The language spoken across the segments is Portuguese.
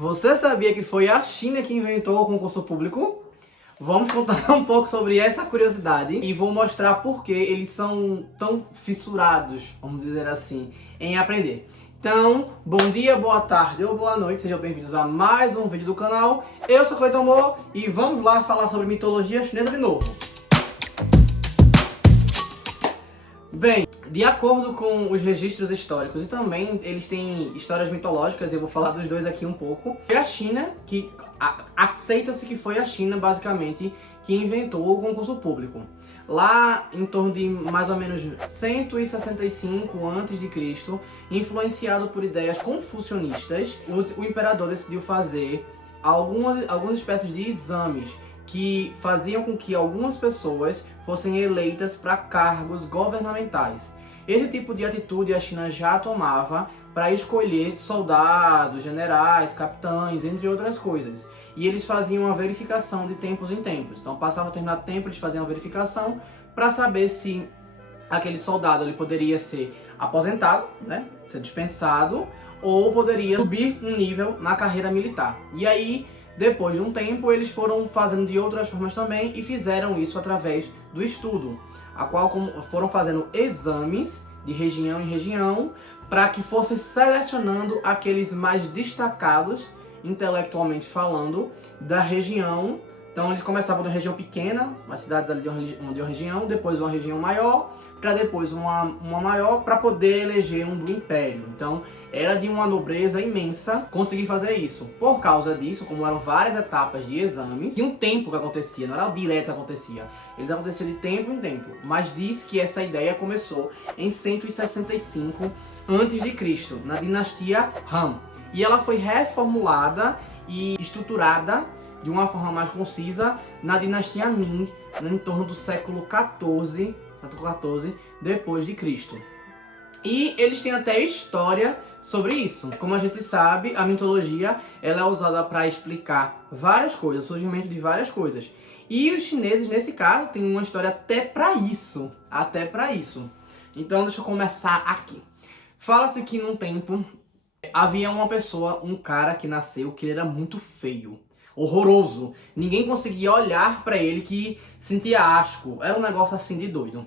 Você sabia que foi a China que inventou o concurso público? Vamos contar um pouco sobre essa curiosidade e vou mostrar por que eles são tão fissurados, vamos dizer assim, em aprender. Então, bom dia, boa tarde ou boa noite, sejam bem-vindos a mais um vídeo do canal. Eu sou Cleiton Mo e vamos lá falar sobre mitologia chinesa de novo. Bem, de acordo com os registros históricos, e também eles têm histórias mitológicas, e eu vou falar dos dois aqui um pouco. Foi a China, que aceita-se que foi a China, basicamente, que inventou o concurso público. Lá em torno de mais ou menos 165 a.C., influenciado por ideias confucionistas, o imperador decidiu fazer algumas espécies de exames que faziam com que algumas pessoas fossem eleitas para cargos governamentais. Esse tipo de atitude a China já tomava para escolher soldados, generais, capitães, entre outras coisas. E eles faziam uma verificação de tempos em tempos. Então, passava um determinado tempo, eles faziam uma verificação para saber se aquele soldado ele poderia ser aposentado, né, ser dispensado, ou poderia subir um nível na carreira militar. E aí, depois de um tempo, eles foram fazendo de outras formas também e fizeram isso através do estudo, a qual foram fazendo exames de região em região para que fossem selecionando aqueles mais destacados, intelectualmente falando, da região. Então eles começavam de uma região pequena, as cidades ali de uma região, depois uma região maior, para depois uma maior, para poder eleger um do império. Então era de uma nobreza imensa conseguir fazer isso. Por causa disso, como eram várias etapas de exames, e um tempo que acontecia, não era direto que acontecia, eles aconteciam de tempo em tempo. Mas diz que essa ideia começou em 165 a.C., na dinastia Han. E ela foi reformulada e estruturada de uma forma mais concisa na dinastia Ming, em torno do século XIV depois de Cristo. E eles têm até história sobre isso. Como a gente sabe, a mitologia ela é usada para explicar várias coisas, o surgimento de várias coisas. E os chineses, nesse caso, têm uma história até para isso. Até para isso. Então, deixa eu começar aqui. Fala-se que num tempo havia uma pessoa, um cara que nasceu que ele era muito feio. Horroroso. Ninguém conseguia olhar pra ele que sentia asco. Era um negócio assim de doido.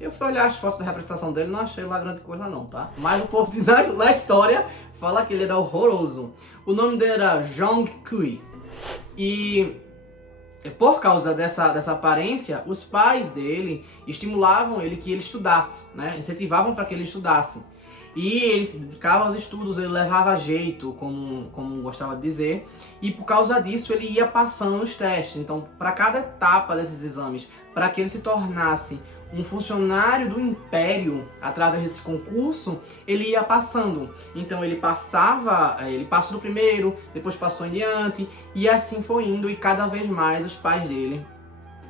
Eu fui olhar as fotos da representação dele, não achei lá grande coisa não, tá? Mas o povo da história fala que ele era horroroso. O nome dele era Zhong Kui. E por causa dessa aparência, os pais dele estimulavam ele que ele estudasse, né? Incentivavam para que ele estudasse. E ele se dedicava aos estudos, ele levava jeito, como gostava de dizer, e por causa disso ele ia passando os testes. Então, para cada etapa desses exames, para que ele se tornasse um funcionário do império através desse concurso, ele ia passando. Então ele passou no primeiro, depois passou em diante, e assim foi indo, e cada vez mais os pais dele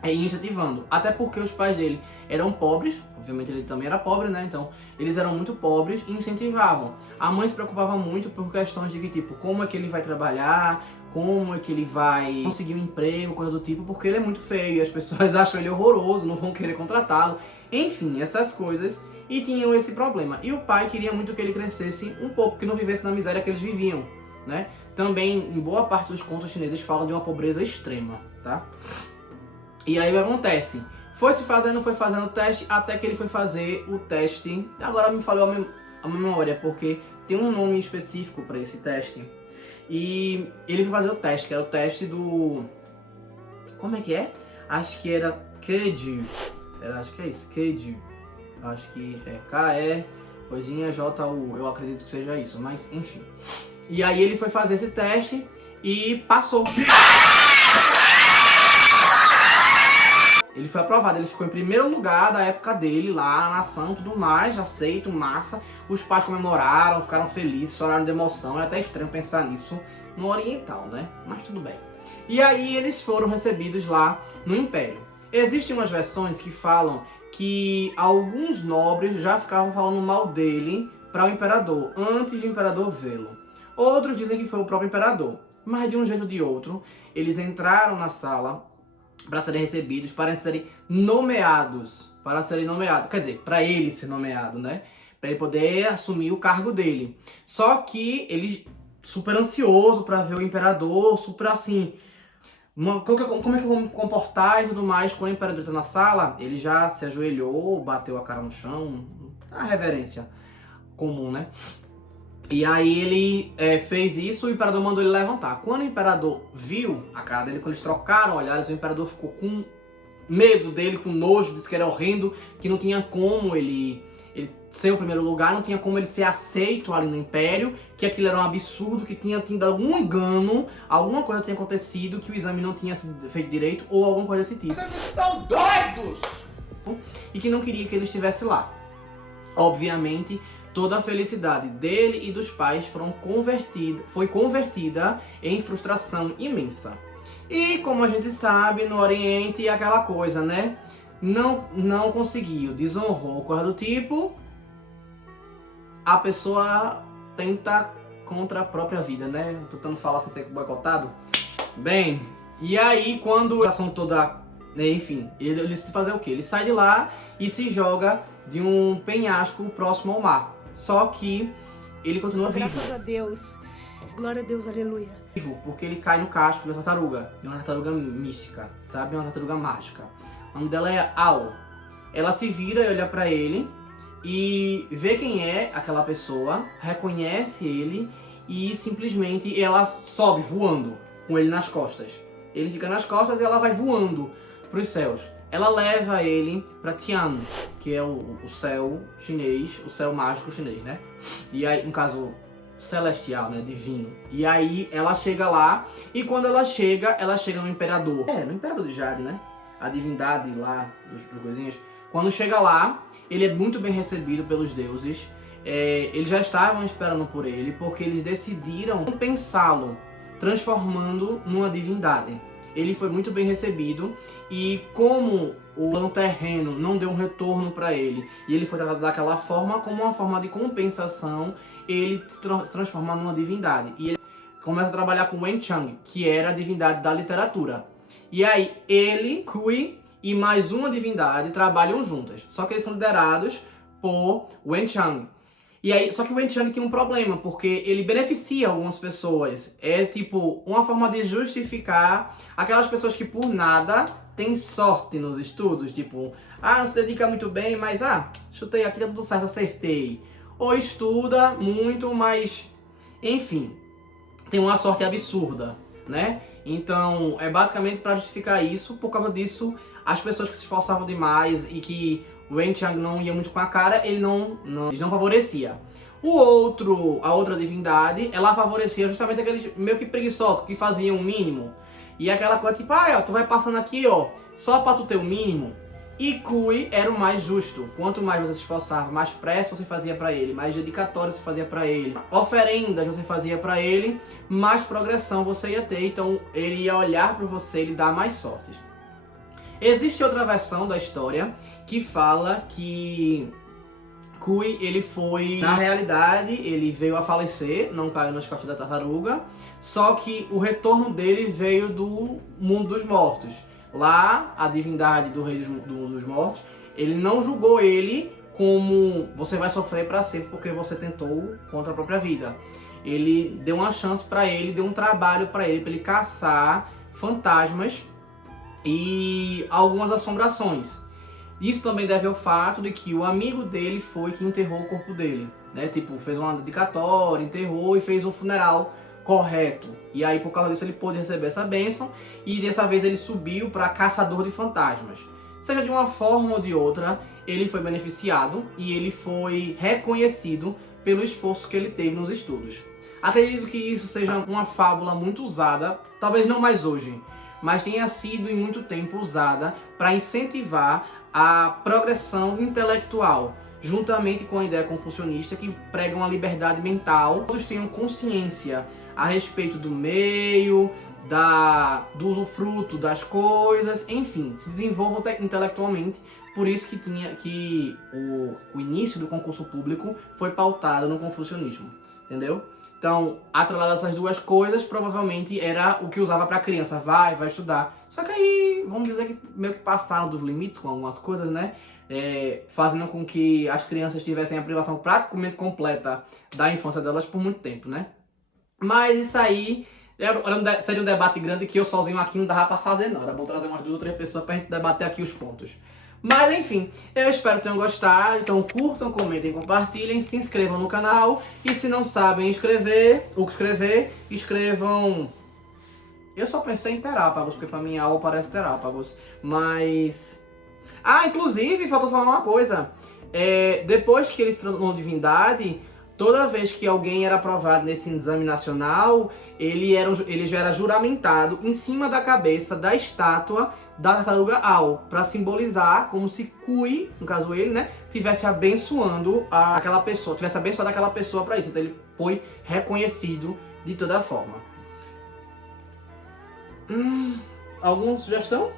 iam incentivando. Até porque os pais dele eram pobres, obviamente ele também era pobre, né? Então eles eram muito pobres e incentivavam. A mãe se preocupava muito por questões de que, tipo, como é que ele vai trabalhar, como é que ele vai conseguir um emprego, coisa do tipo, porque ele é muito feio e as pessoas acham ele horroroso, não vão querer contratá-lo. Enfim, essas coisas. E tinham esse problema. E o pai queria muito que ele crescesse um pouco, que não vivesse na miséria que eles viviam, né? Também, em boa parte dos contos chineses, falam de uma pobreza extrema, tá? E aí o que acontece? Foi fazendo o teste, até que ele foi fazer o teste. Agora me falou a memória, porque tem um nome específico para esse teste. E ele foi fazer o teste, que era o teste do... Como é que é? Acho que era Keju. Acho que é isso, Keju. Acho que é K-E, coisinha J-U. Eu acredito que seja isso, mas enfim. E aí ele foi fazer esse teste e passou. Ele foi aprovado, ele ficou em primeiro lugar da época dele, lá na nação, tudo mais, aceito, massa. Os pais comemoraram, ficaram felizes, choraram de emoção. É até estranho pensar nisso no oriental, né? Mas tudo bem. E aí eles foram recebidos lá no Império. Existem umas versões que falam que alguns nobres já ficavam falando mal dele para o imperador, antes de o imperador vê-lo. Outros dizem que foi o próprio imperador. Mas de um jeito ou de outro, eles entraram na sala para serem recebidos, para serem nomeados, quer dizer, para ele ser nomeado, né? Para ele poder assumir o cargo dele. Só que eles super ansioso pra ver o imperador, super assim, como é que eu vou me comportar e tudo mais. Quando o imperador tá na sala, ele já se ajoelhou, bateu a cara no chão, a reverência comum, né? E aí ele fez isso, o imperador mandou ele levantar. Quando o imperador viu a cara dele, quando eles trocaram olhares, o imperador ficou com medo dele, com nojo, disse que era horrendo, que não tinha como ele ser o primeiro lugar, não tinha como ele ser aceito ali no Império, que aquilo era um absurdo, que tinha tido algum engano, alguma coisa tinha acontecido, que o exame não tinha sido feito direito, ou alguma coisa desse tipo. Vocês estão doidos! E que não queria que ele estivesse lá. Obviamente, toda a felicidade dele e dos pais foi convertida em frustração imensa. E como a gente sabe, no Oriente é aquela coisa, né? Não conseguiu, desonrou, coisa do tipo, a pessoa tenta contra a própria vida, né? Tentando falar sem ser boicotado. Bem, e aí quando a ação toda, enfim, ele decide fazer o quê? Ele sai de lá e se joga de um penhasco próximo ao mar. Só que ele continua vivo. Graças a Deus. Glória a Deus, aleluia. Vivo, porque ele cai no casco de uma tartaruga. De uma tartaruga mística, sabe? Uma tartaruga mágica. O nome dela é Ao. Ela se vira e olha pra ele e vê quem é aquela pessoa, reconhece ele e simplesmente ela sobe voando com ele nas costas. Ele fica nas costas e ela vai voando pros céus. Ela leva ele pra Tian, que é o céu chinês, o céu mágico chinês, né? E aí, no caso, celestial, né? Divino. E aí ela chega lá, e quando ela chega no Imperador. No Imperador de Jade, né? A divindade lá dos coisinhas. Quando chega lá, ele é muito bem recebido pelos deuses. Eles já estavam esperando por ele, porque eles decidiram compensá-lo, transformando numa divindade. Ele foi muito bem recebido, e como o plano terreno não deu um retorno para ele, e ele foi tratado daquela forma, como uma forma de compensação, ele se transforma numa divindade. E ele começa a trabalhar com Wen Chang, que era a divindade da literatura. E aí ele, Kui e mais uma divindade trabalham juntas. Só que eles são liderados por Wen Chang. E aí, só que o Wen Chang tem um problema, porque ele beneficia algumas pessoas. É tipo uma forma de justificar aquelas pessoas que por nada têm sorte nos estudos. Tipo, não se dedica muito bem, mas chutei aqui, tá tudo certo, acertei. Ou estuda muito, mas enfim, tem uma sorte absurda, né? Então, é basicamente para justificar isso. Por causa disso, as pessoas que se esforçavam demais e que o Wen Chang não ia muito com a cara, ele não favorecia. A outra divindade, ela favorecia justamente aqueles meio que preguiçosos, que faziam o mínimo. E aquela coisa tipo, tu vai passando aqui, só pra tu ter o mínimo. E Kui era o mais justo. Quanto mais você se esforçava, mais pressa você fazia pra ele, mais dedicatório você fazia pra ele, oferendas você fazia pra ele, mais progressão você ia ter. Então ele ia olhar pra você e lhe dar mais sortes. Existe outra versão da história que fala que Kui, ele foi... Na realidade, ele veio a falecer, não caiu nas costas da tartaruga, só que o retorno dele veio do mundo dos mortos. Lá, a divindade do rei do mundo dos mortos, ele não julgou ele como você vai sofrer para sempre porque você tentou contra a própria vida. Ele deu uma chance para ele, deu um trabalho para ele caçar fantasmas e algumas assombrações. Isso também deve ao fato de que o amigo dele foi que enterrou o corpo dele, né? Tipo, fez uma dedicatória, enterrou e fez um funeral correto. E aí, por causa disso, ele pôde receber essa bênção e dessa vez ele subiu para caçador de fantasmas. Seja de uma forma ou de outra, ele foi beneficiado e ele foi reconhecido pelo esforço que ele teve nos estudos. Acredito que isso seja uma fábula muito usada, talvez não mais hoje, mas tenha sido em muito tempo usada para incentivar a progressão intelectual, juntamente com a ideia confucionista que prega uma liberdade mental. Todos tenham consciência a respeito do meio, do usufruto das coisas, enfim, se desenvolvam intelectualmente. Por isso que o início do concurso público foi pautado no confucionismo, entendeu? Então, atrelado a essas duas coisas, provavelmente era o que usava para criança. Vai estudar. Só que aí, vamos dizer que meio que passaram dos limites com algumas coisas, né? Fazendo com que as crianças tivessem a privação praticamente completa da infância delas por muito tempo, né? Mas isso aí seria um debate grande que eu sozinho aqui não dava pra fazer não. Era bom trazer umas 2 ou 3 pessoas pra gente debater aqui os pontos. Mas enfim, eu espero que tenham gostado. Então curtam, comentem, compartilhem, se inscrevam no canal. E se não sabem escrevam... Eu só pensei em Terápagos, porque pra mim a aula parece Terápagos. Mas... Ah, inclusive, faltou falar uma coisa. Depois que ele se tornou divindade, toda vez que alguém era aprovado nesse exame nacional, ele já era juramentado em cima da cabeça da estátua da tartaruga Ao, para simbolizar como se Cui, no caso ele, né, tivesse abençoando aquela pessoa, tivesse abençoado aquela pessoa para isso. Então ele foi reconhecido de toda forma. Alguma sugestão?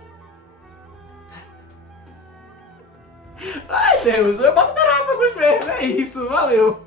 Ai Deus, eu boto Terápagos mesmo, é isso, valeu!